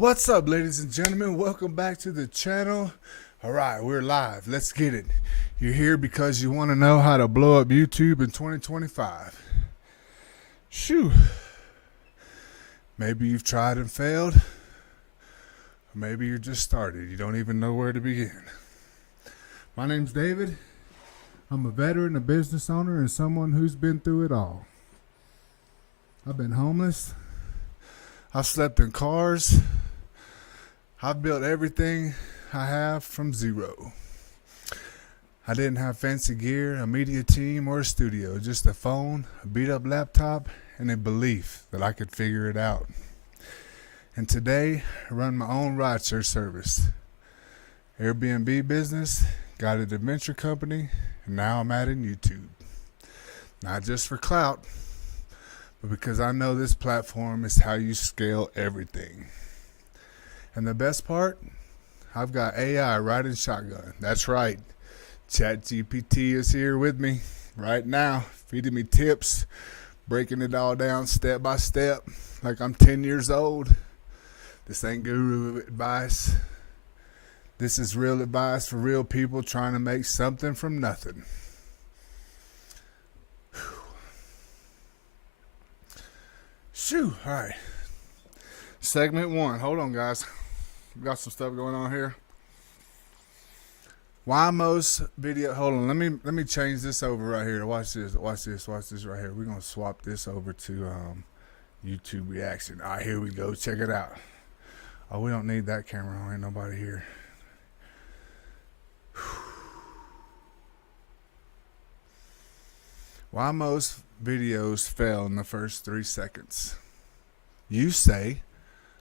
What's up, ladies and gentlemen? Welcome back to the channel. All right, we're live. Let's get it. You're here because you want to know how to blow up YouTube in 2025. Shoo. Maybe you've tried and failed. Or maybe you're just started. You don't even know where to begin. My name's David. I'm a veteran, a business owner, and someone who's been through it all. I've been homeless. I've slept in cars. I've built everything I have from zero. I didn't have fancy gear, a media team, or a studio, just a phone, a beat-up laptop, and a belief that I could figure it out. And today, I run my own rideshare service, Airbnb business, guided adventure company, and now I'm adding YouTube. Not just for clout, but because I know this platform is how you scale everything. And the best part, I've got AI riding shotgun. That's right. ChatGPT is here with me right now, feeding me tips, breaking it all down step by step, like I'm 10 years old. This ain't guru advice. This is real advice for real people trying to make something from nothing. Shoo, all right. Segment 1. Hold on, guys. We've got some stuff going on here. Why most video, hold on, let me change this over right here. Watch this right here. We're gonna swap this over to YouTube reaction. All right, here we go. Check it out. Oh, we don't need that camera. Ain't nobody here. Why most videos fail in the first 3 seconds? You say,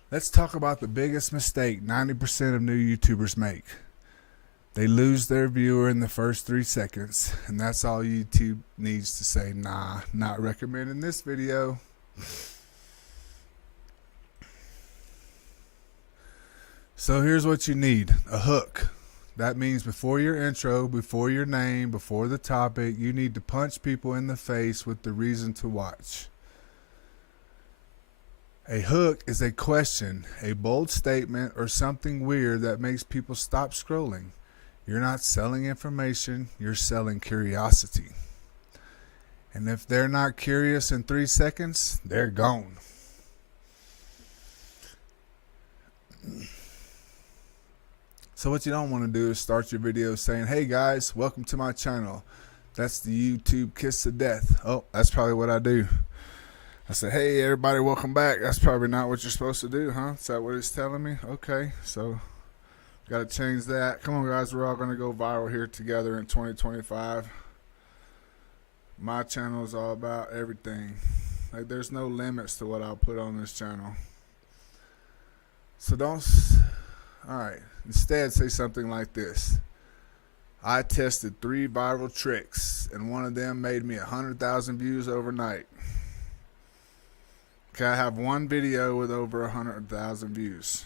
let's talk about the biggest mistake 90% of new YouTubers make. They lose their viewer in the first 3 seconds, and that's all YouTube needs to say, nah, not recommending this video. So here's what you need, a hook. That means before your intro, before your name, before the topic, you need to punch people in the face with the reason to watch. A hook is a question, a bold statement, or something weird that makes people stop scrolling. You're not selling information, you're selling curiosity. And if they're not curious in 3 seconds, they're gone. So what you don't want to do is start your video saying, hey guys, welcome to my channel. That's the YouTube kiss of death. Oh, that's probably what I do. I said, hey, everybody, welcome back. That's probably not what you're supposed to do, huh? Is that what it's telling me? Okay, so got to change that. Come on, guys. We're all going to go viral here together in 2025. My channel is all about everything. Like, there's no limits to what I'll put on this channel. So all right. Instead, say something like this. I tested 3 viral tricks, and one of them made me 100,000 views overnight. Okay, I have one video with over 100,000 views.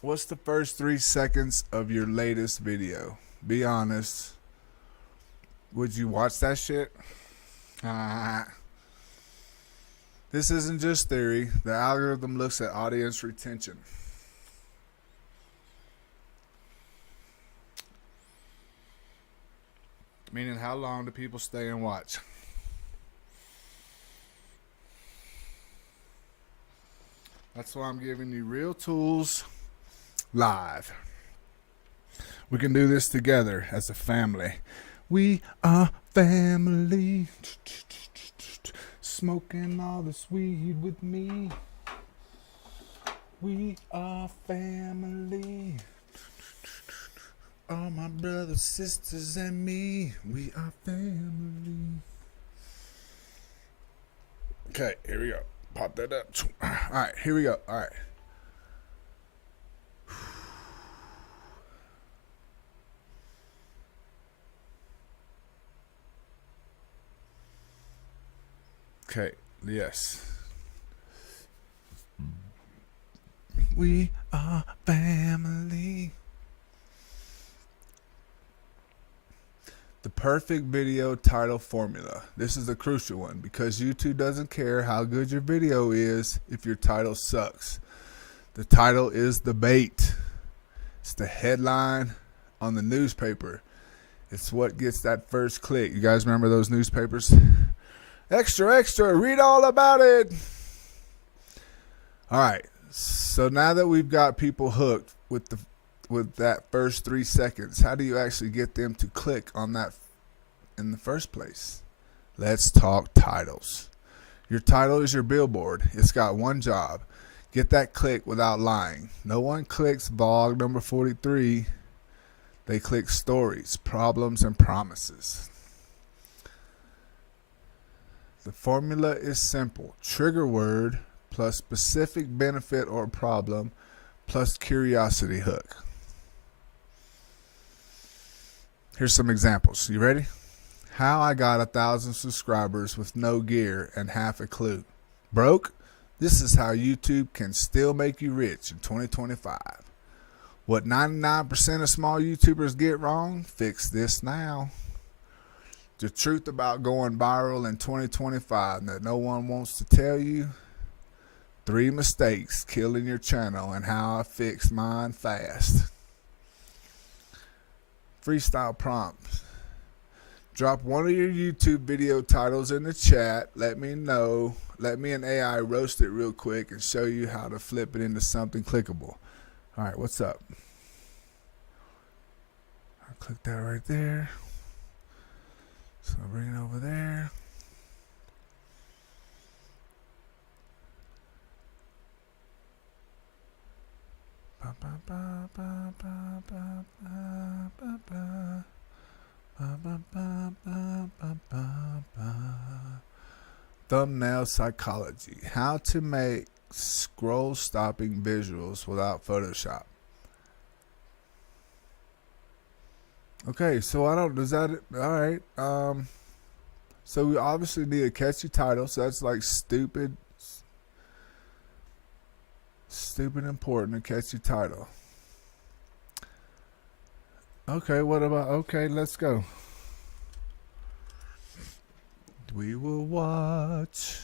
What's the first 3 seconds of your latest video? Be honest. Would you watch that shit? This isn't just theory. The algorithm looks at audience retention. Meaning, how long do people stay and watch? That's why I'm giving you real tools live. We can do this together as a family. We are family. Smoking all this weed with me. We are family. All my brothers, sisters, and me. We are family. Okay, here we go. Pop that up. All right, here we go. All right. Okay, yes. We are family. The perfect video title formula. This is the crucial one because YouTube doesn't care how good your video is if your title sucks. The title is the bait. It's the headline on the newspaper. It's what gets that first click. You guys remember those newspapers? Extra, extra, read all about it. All right. So now that we've got people hooked with that first 3 seconds, how do you actually get them to click on that in the first place? Let's talk titles. Your title is your billboard. It's got one job. Get that click without lying. No one clicks vlog number 43. They click stories, problems, and promises. The formula is simple. Trigger word plus specific benefit or problem plus curiosity hook. Here's some examples. You ready? How I got 1,000 subscribers with no gear and half a clue. Broke? This is how YouTube can still make you rich in 2025. What 99% of small YouTubers get wrong? Fix this now. The truth about going viral in 2025 that no one wants to tell you. 3 mistakes killing your channel and how I fixed mine fast. Freestyle prompts. Drop one of your YouTube video titles in the chat. Let me know. Let me and AI roast it real quick and show you how to flip it into something clickable. All right, what's up? I'll click that right there. So I'll bring it over there. Thumbnail psychology. How to make scroll stopping visuals without Photoshop. Okay, so alright. So we obviously need a catchy title, so that's like stupid important, a catchy title. Okay, what about, okay, let's go. We will watch.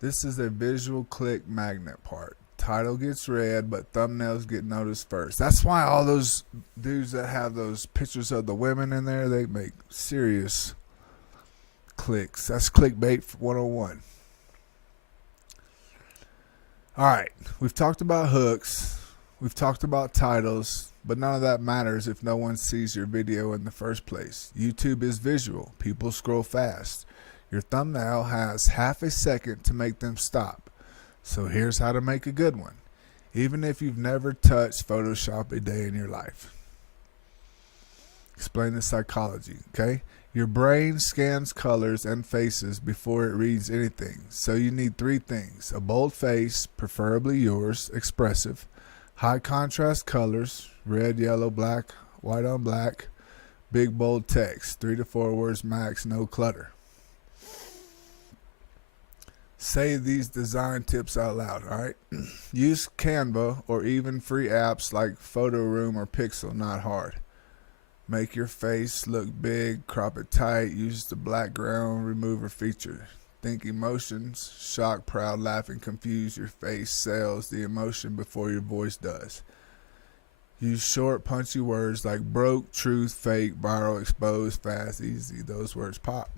This is a visual click magnet part. Title gets read, but thumbnails get noticed first. That's why all those dudes that have those pictures of the women in there, they make serious clicks. That's clickbait 101. All right, we've talked about hooks, we've talked about titles, but none of that matters if no one sees your video in the first place. YouTube is visual. People scroll fast. Your thumbnail has half a second to make them stop. So here's how to make a good one, even if you've never touched Photoshop a day in your life. Explain the psychology, okay? Your brain scans colors and faces before it reads anything. So you need three things: a bold face, preferably yours, expressive; high contrast colors, red, yellow, black, white on black; big bold text, 3 to 4 words max, no clutter. Say these design tips out loud, all right? Use Canva or even free apps like Photo Room or Pixel, not hard. Make your face look big, crop it tight, use the background remover feature. Think emotions: shock, proud, laughing, confused. Your face sells the emotion before your voice does. Use short, punchy words like broke, truth, fake, viral, exposed, fast, easy. Those words pop.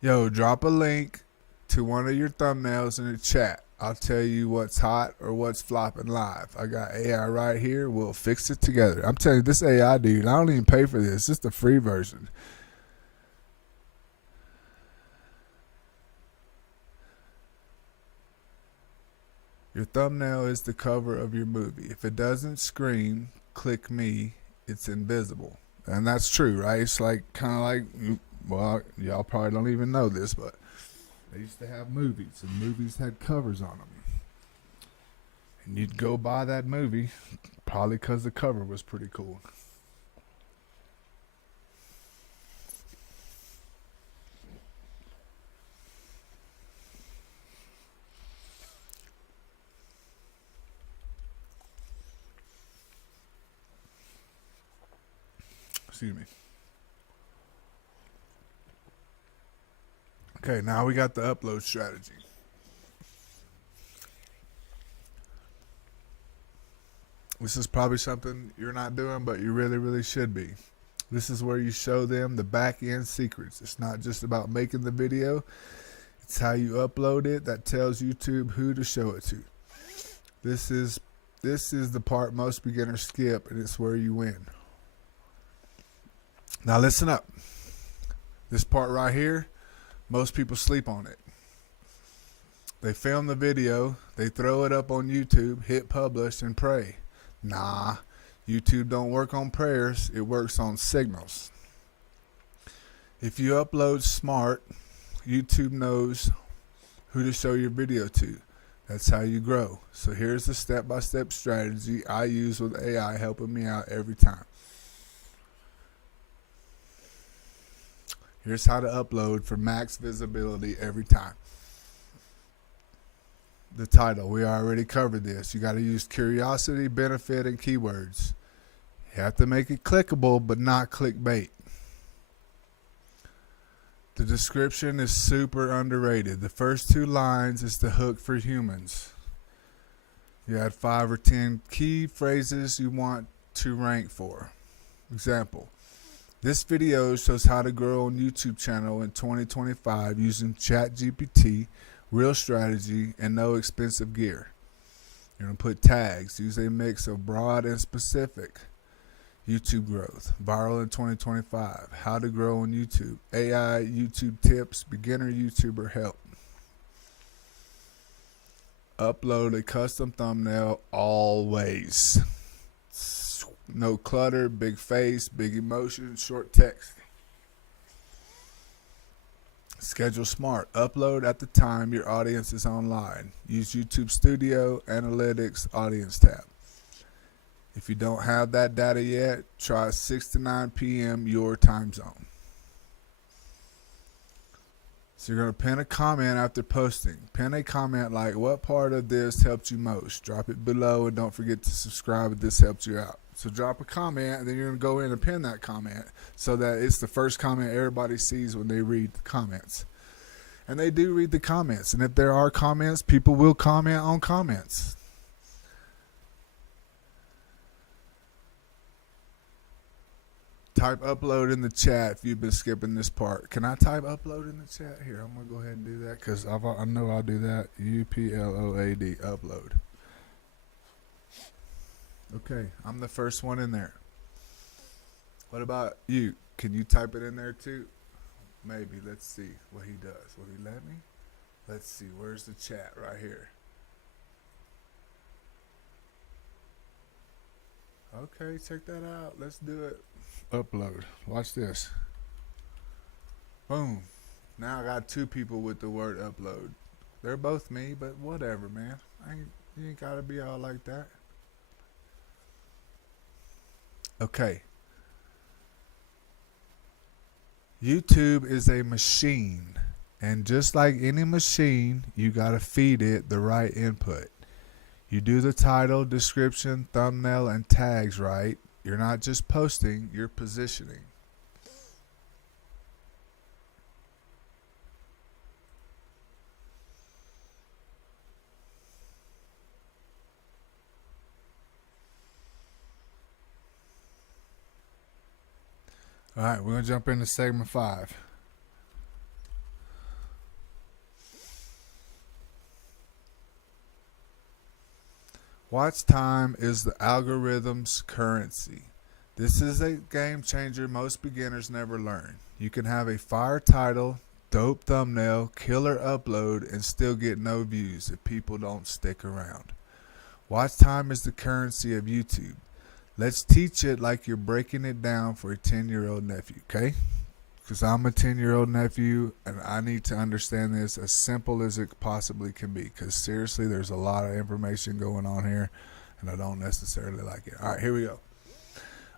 Yo, drop a link to one of your thumbnails in the chat. I'll tell you what's hot or what's flopping live. I got AI right here. We'll fix it together. I'm telling you, this AI dude, I don't even pay for this. It's just the free version. Your thumbnail is the cover of your movie. If it doesn't scream, click me, it's invisible. And that's true, right? It's like kind of like, well, y'all probably don't even know this, but they used to have movies, and movies had covers on them. And you'd go buy that movie, probably because the cover was pretty cool. Excuse me. Okay, now we got the upload strategy. This is probably something you're not doing, but you really, really should be. This is where you show them the back end secrets. It's not just about making the video. It's how you upload it that tells YouTube who to show it to. This is the part most beginners skip, and it's where you win. Now listen up. This part right here, most people sleep on it. They film the video, they throw it up on YouTube, hit publish, and pray. Nah, YouTube don't work on prayers, it works on signals. If you upload smart, YouTube knows who to show your video to. That's how you grow. So here's the step-by-step strategy I use with AI helping me out every time. Here's how to upload for max visibility every time. The title, we already covered this. You got to use curiosity, benefit, and keywords. You have to make it clickable, but not clickbait. The description is super underrated. The first 2 lines is the hook for humans. You add 5 or 10 key phrases you want to rank for. Example: this video shows how to grow on YouTube channel in 2025 using ChatGPT, real strategy, and no expensive gear. You're going to put tags. Use a mix of broad and specific. YouTube growth, viral in 2025, how to grow on YouTube, AI YouTube tips, beginner YouTuber help. Upload a custom thumbnail always. No clutter, big face, big emotion, short text. Schedule smart. Upload at the time your audience is online. Use YouTube Studio, Analytics, Audience tab. If you don't have that data yet, try 6 to 9 p.m. your time zone. So you're going to pin a comment after posting. Pin a comment like, what part of this helped you most? Drop it below, and don't forget to subscribe if this helps you out. So drop a comment, and then you're going to go in and pin that comment so that it's the first comment everybody sees when they read the comments. And they do read the comments. And if there are comments, people will comment on comments. Type upload in the chat if you've been skipping this part. Can I type upload in the chat? Here, I'm going to go ahead and do that because I know I'll do that. UPLOAD, upload. Okay, I'm the first one in there. What about you? Can you type it in there too? Maybe. Let's see what he does. Will he let me? Let's see. Where's the chat? Right here. Okay, check that out. Let's do it. Upload. Watch this. Boom. Now I got 2 people with the word upload. They're both me, but whatever, man. You ain't gotta be all like that. Okay. YouTube is a machine, and just like any machine, you gotta feed it the right input. You do the title, description, thumbnail, and tags right. You're not just posting, you're positioning. All right, we're going to jump into segment 5. Watch time is the algorithm's currency. This is a game changer most beginners never learn. You can have a fire title, dope thumbnail, killer upload, and still get no views if people don't stick around. Watch time is the currency of YouTube. Let's teach it like you're breaking it down for a 10-year-old nephew, okay? Because I'm a 10-year-old nephew, and I need to understand this as simple as it possibly can be. Because seriously, there's a lot of information going on here, and I don't necessarily like it. All right, here we go.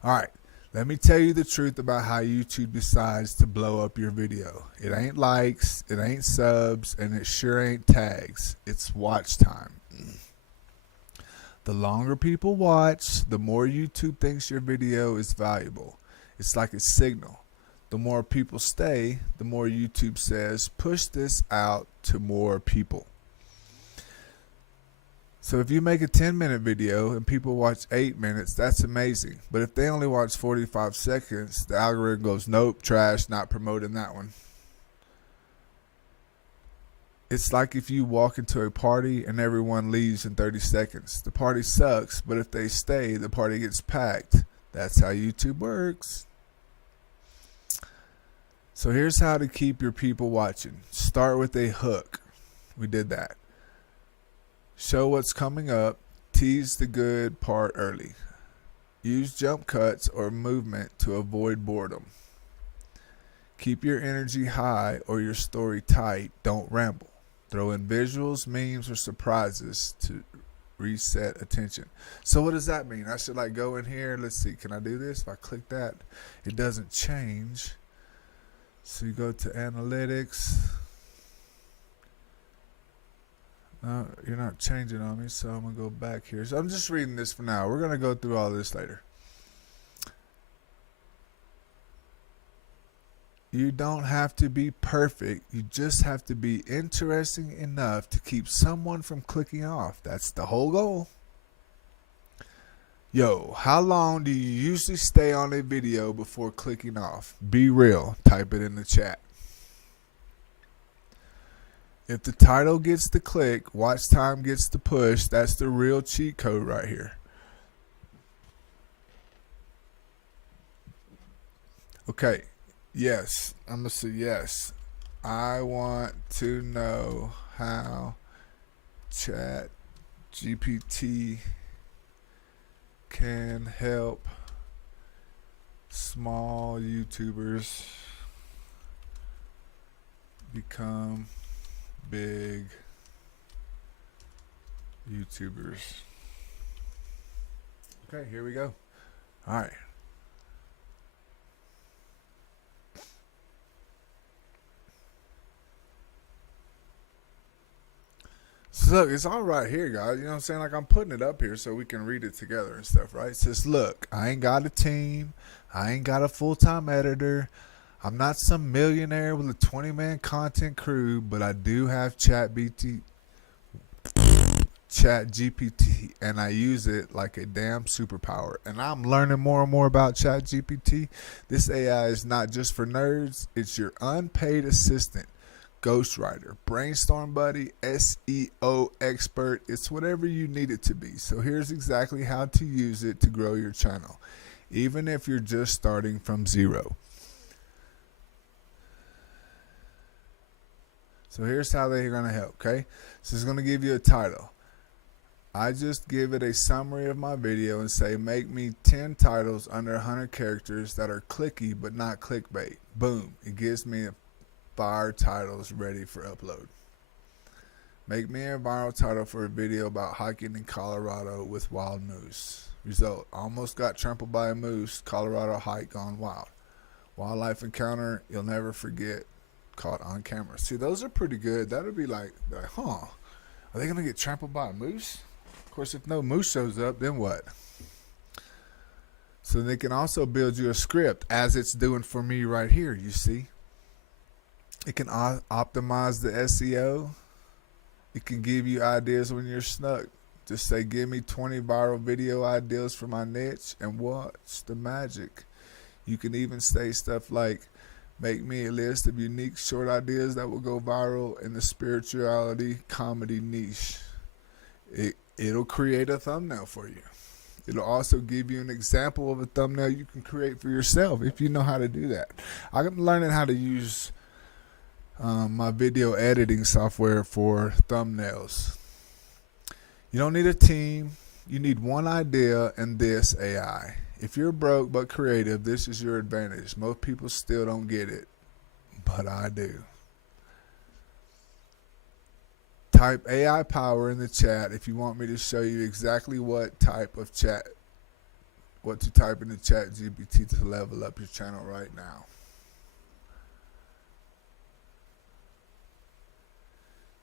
All right, let me tell you the truth about how YouTube decides to blow up your video. It ain't likes, it ain't subs, and it sure ain't tags. It's watch time. The longer people watch, the more YouTube thinks your video is valuable. It's like a signal. The more people stay, the more YouTube says, push this out to more people. So if you make a 10-minute video and people watch 8 minutes, that's amazing. But if they only watch 45 seconds, the algorithm goes, nope, trash, not promoting that one. It's like if you walk into a party and everyone leaves in 30 seconds. The party sucks, but if they stay, the party gets packed. That's how YouTube works. So here's how to keep your people watching. Start with a hook. We did that. Show what's coming up. Tease the good part early. Use jump cuts or movement to avoid boredom. Keep your energy high or your story tight. Don't ramble. Throw in visuals, memes, or surprises to reset attention. So what does that mean? I should like go in here. Let's see. Can I do this? If I click that, it doesn't change. So you go to analytics. You're not changing on me, so I'm going to go back here. So I'm just reading this for now. We're going to go through all this later. You don't have to be perfect. You just have to be interesting enough to keep someone from clicking off. That's the whole goal. Yo, how long do you usually stay on a video before clicking off? Be real. Type it in the chat. If the title gets the click, watch time gets the push, that's the real cheat code right here. Okay. Yes. I'm going to say yes. I want to know how ChatGPT can help small YouTubers become big YouTubers. Okay, here we go. All right. So look, it's all right here, guys. You know what I'm saying? Like, I'm putting it up here so we can read it together and stuff, right? It says, look, I ain't got a team. I ain't got a full-time editor. I'm not some millionaire with a 20-man content crew, but I do have ChatGPT. ChatGPT, and I use it like a damn superpower. And I'm learning more and more about ChatGPT. This AI is not just for nerds, it's your unpaid assistant, ghostwriter, brainstorm buddy, SEO expert. It's whatever you need it to be. So here's exactly how to use it to grow your channel, even if you're just starting from zero. So here's how they're going to help, okay? So it's going to give you a title. I just give it a summary of my video and say, make me 10 titles under 100 characters that are clicky but not clickbait. Boom. It gives me 5 titles ready for upload. Make me a viral title for a video about hiking in Colorado with wild moose. Result, almost got trampled by a moose, Colorado hike gone wild. Wildlife encounter you'll never forget, caught on camera. See, those are pretty good. That would be like, huh, are they going to get trampled by a moose? Of course, if no moose shows up, then what? So they can also build you a script, as it's doing for me right here, you see. It can optimize the SEO. It can give you ideas when you're stuck. Just say, give me 20 viral video ideas for my niche, and watch the magic. You can even say stuff like, make me a list of unique short ideas that will go viral in the spirituality comedy niche. It'll create a thumbnail for you. It'll also give you an example of a thumbnail you can create for yourself if you know how to do that. I'm learning how to use my video editing software for thumbnails. You don't need a team. You need one idea and this AI. If you're broke but creative, this is your advantage. Most people still don't get it, but I do. Type AI power in the chat if you want me to show you exactly what to type in the ChatGPT to level up your channel right now.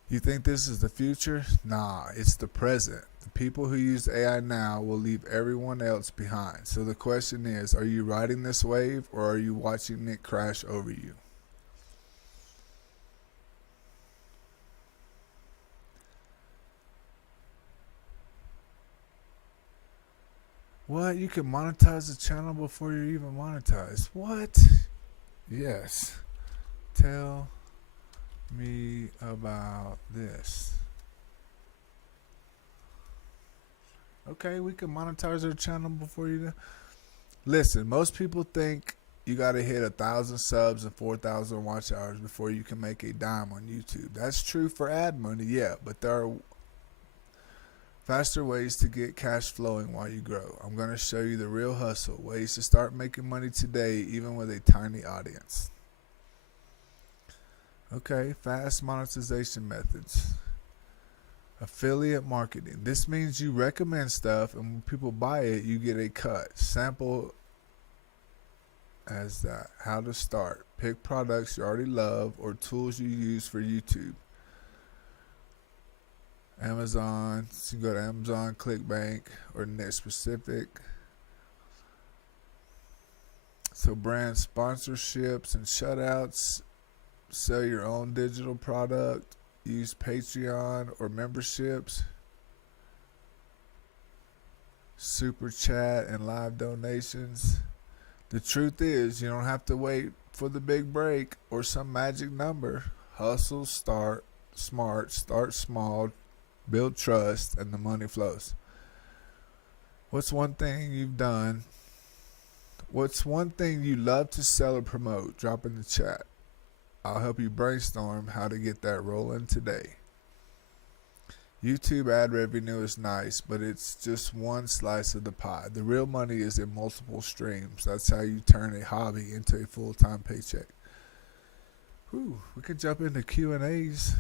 You think this is the future? Nah, it's the present. The people who use AI now will leave everyone else behind. So the question is, are you riding this wave or are you watching it crash over you? What? You can monetize the channel before you're even monetized? What? Yes. Tell me about this. Okay, we can monetize our channel before you do. Listen, most people think you got to hit 1,000 subs and 4,000 watch hours before you can make a dime on YouTube. That's true for ad money, yeah, but there are faster ways to get cash flowing while you grow. I'm going to show you the real hustle, ways to start making money today even with a tiny audience. Okay, fast monetization methods. Affiliate marketing. This means you recommend stuff and when people buy it, you get a cut. Sample as that. How to start. Pick products you already love or tools you use for YouTube. Amazon. So you go to Amazon, ClickBank, or niche specific. So brand sponsorships and shutouts. Sell your own digital product. Use Patreon or memberships. Super chat and live donations. The truth is, you don't have to wait for the big break or some magic number. Hustle, start smart, start small, build trust, and the money flows. What's one thing you've done? What's one thing you love to sell or promote? Drop in the chat. I'll help you brainstorm how to get that rolling today. YouTube ad revenue is nice, but it's just one slice of the pie. The real money is in multiple streams. That's how you turn a hobby into a full-time paycheck. Whew, we could jump into Q&As.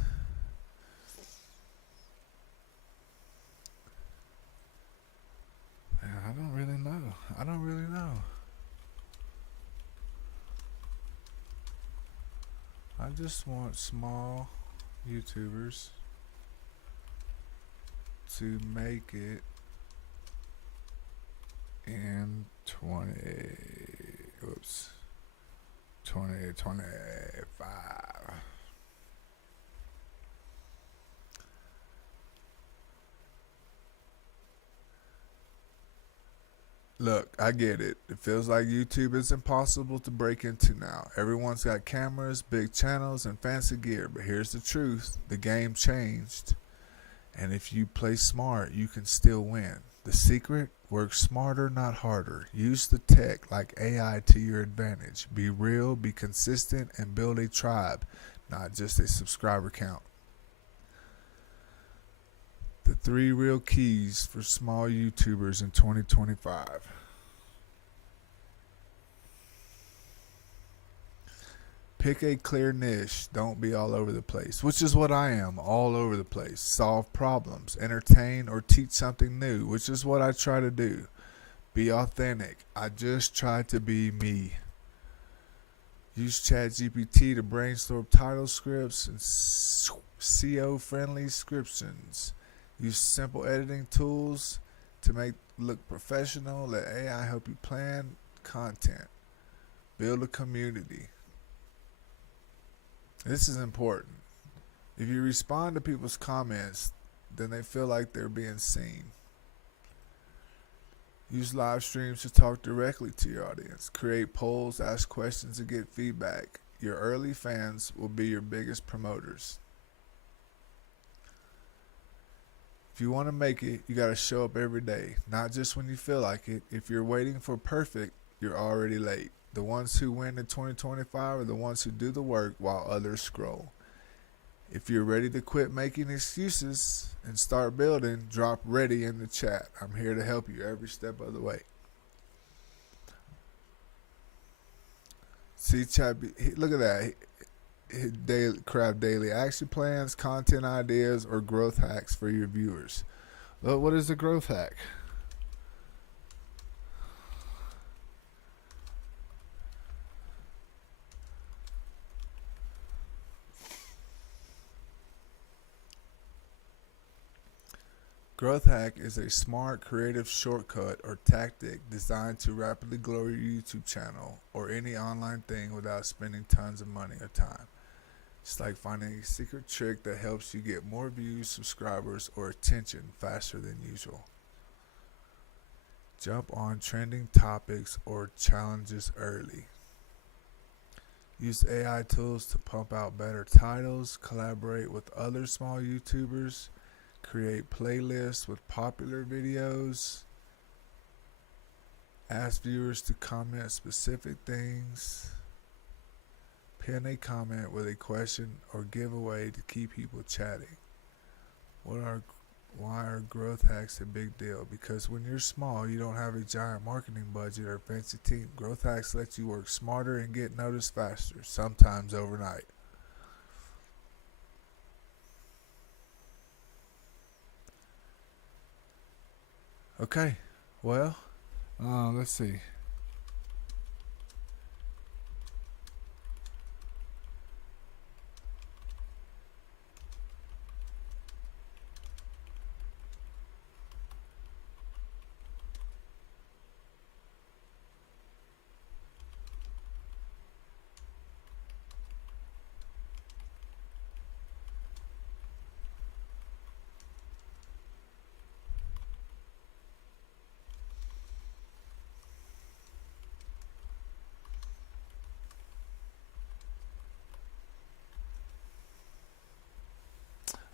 I don't really know. I just want small YouTubers to make it in 2025. Look, I get it. It feels like YouTube is impossible to break into now. Everyone's got cameras, big channels, and fancy gear. But here's the truth. The game changed. And if you play smart, you can still win. The secret? Work smarter, not harder. Use the tech like AI to your advantage. Be real, be consistent, and build a tribe, not just a subscriber count. The 3 real keys for small YouTubers in 2025. Pick a clear niche. Don't be all over the place, which is what I am, all over the place. Solve problems, entertain, or teach something new, which is what I try to do. Be authentic. I just try to be me. Use ChatGPT to brainstorm title scripts and SEO-friendly descriptions. Use simple editing tools to make look professional. Let AI help you plan content. Build a community. This is important. If you respond to people's comments, then they feel like they're being seen. Use live streams to talk directly to your audience. Create polls, ask questions, and get feedback. Your early fans will be your biggest promoters. If you want to make it, you got to show up every day, not just when you feel like it. If you're waiting for perfect, you're already late. The ones who win in 2025 are the ones who do the work while others scroll. If you're ready to quit making excuses and start building, drop ready in the chat. I'm here to help you every step of the way. See, chat, look at that. Craft daily action plans, content ideas, or growth hacks for your viewers. Well, what is a growth hack? Growth hack is a smart, creative shortcut or tactic designed to rapidly grow your YouTube channel or any online thing without spending tons of money or time. It's like finding a secret trick that helps you get more views, subscribers, or attention faster than usual. Jump on trending topics or challenges early. Use AI tools to pump out better titles, collaborate with other small YouTubers, create playlists with popular videos, ask viewers to comment specific things, pin a comment with a question or giveaway to keep people chatting. Why are growth hacks a big deal? Because when you're small, you don't have a giant marketing budget or fancy team. Growth hacks let you work smarter and get noticed faster, sometimes overnight. Okay, well, let's see.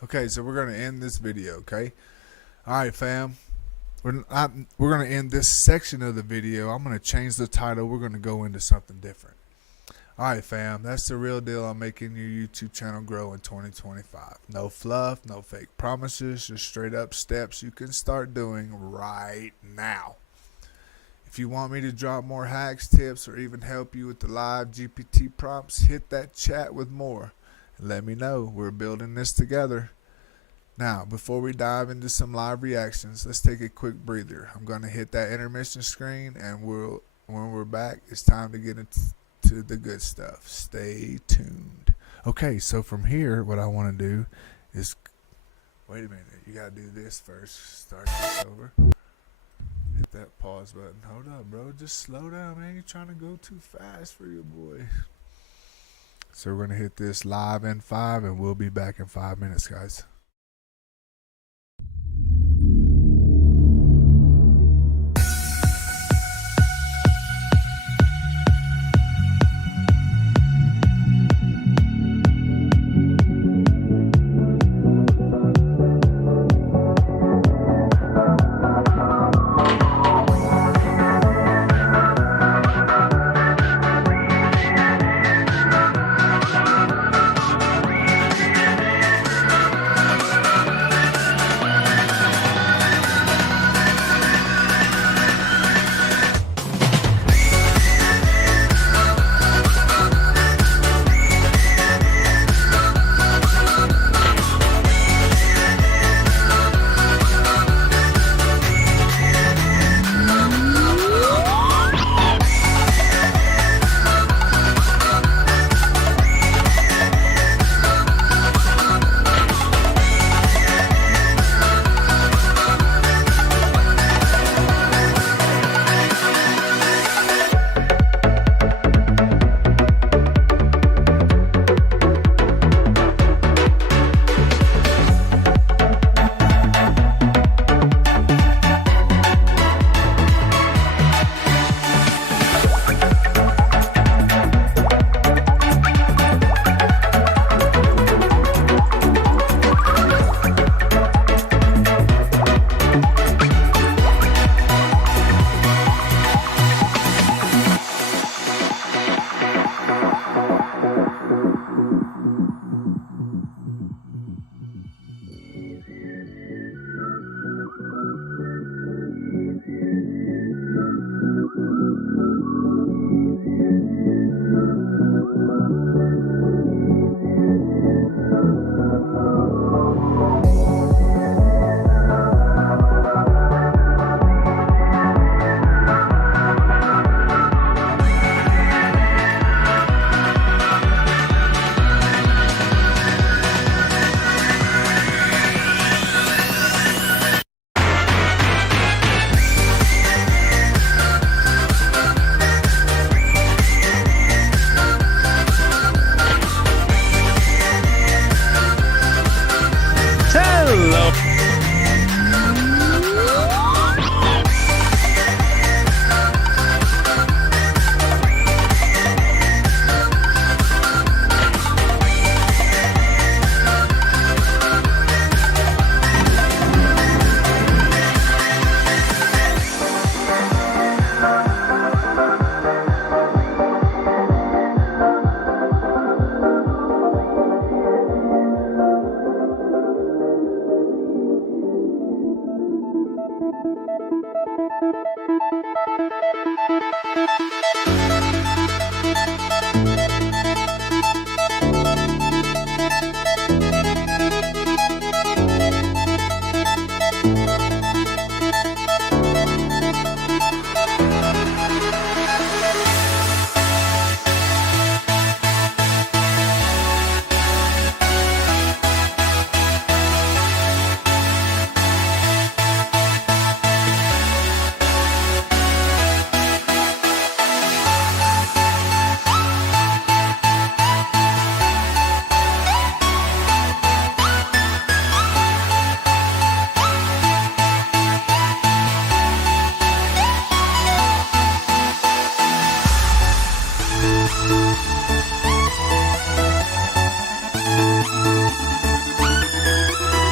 Okay, so we're going to end this video, okay? All right, fam. We're going to end this section of the video. I'm going to change the title. We're going to go into something different. All right, fam. That's the real deal on making your YouTube channel grow in 2025. No fluff, no fake promises, just straight up steps you can start doing right now. If you want me to drop more hacks, tips, or even help you with the live GPT prompts, hit that chat with more. Let me know. We're building this together. Now, before we dive into some live reactions, let's take a quick breather. I'm going to hit that intermission screen, and when we're back, it's time to get into the good stuff. Stay tuned. Okay, so from here, what I want to do is, wait a minute, you got to do this first. Start this over. Hit that pause button. Hold up, bro. Just slow down, man. You're trying to go too fast for your boy. So we're going to hit this live in 5, and we'll be back in 5 minutes, guys.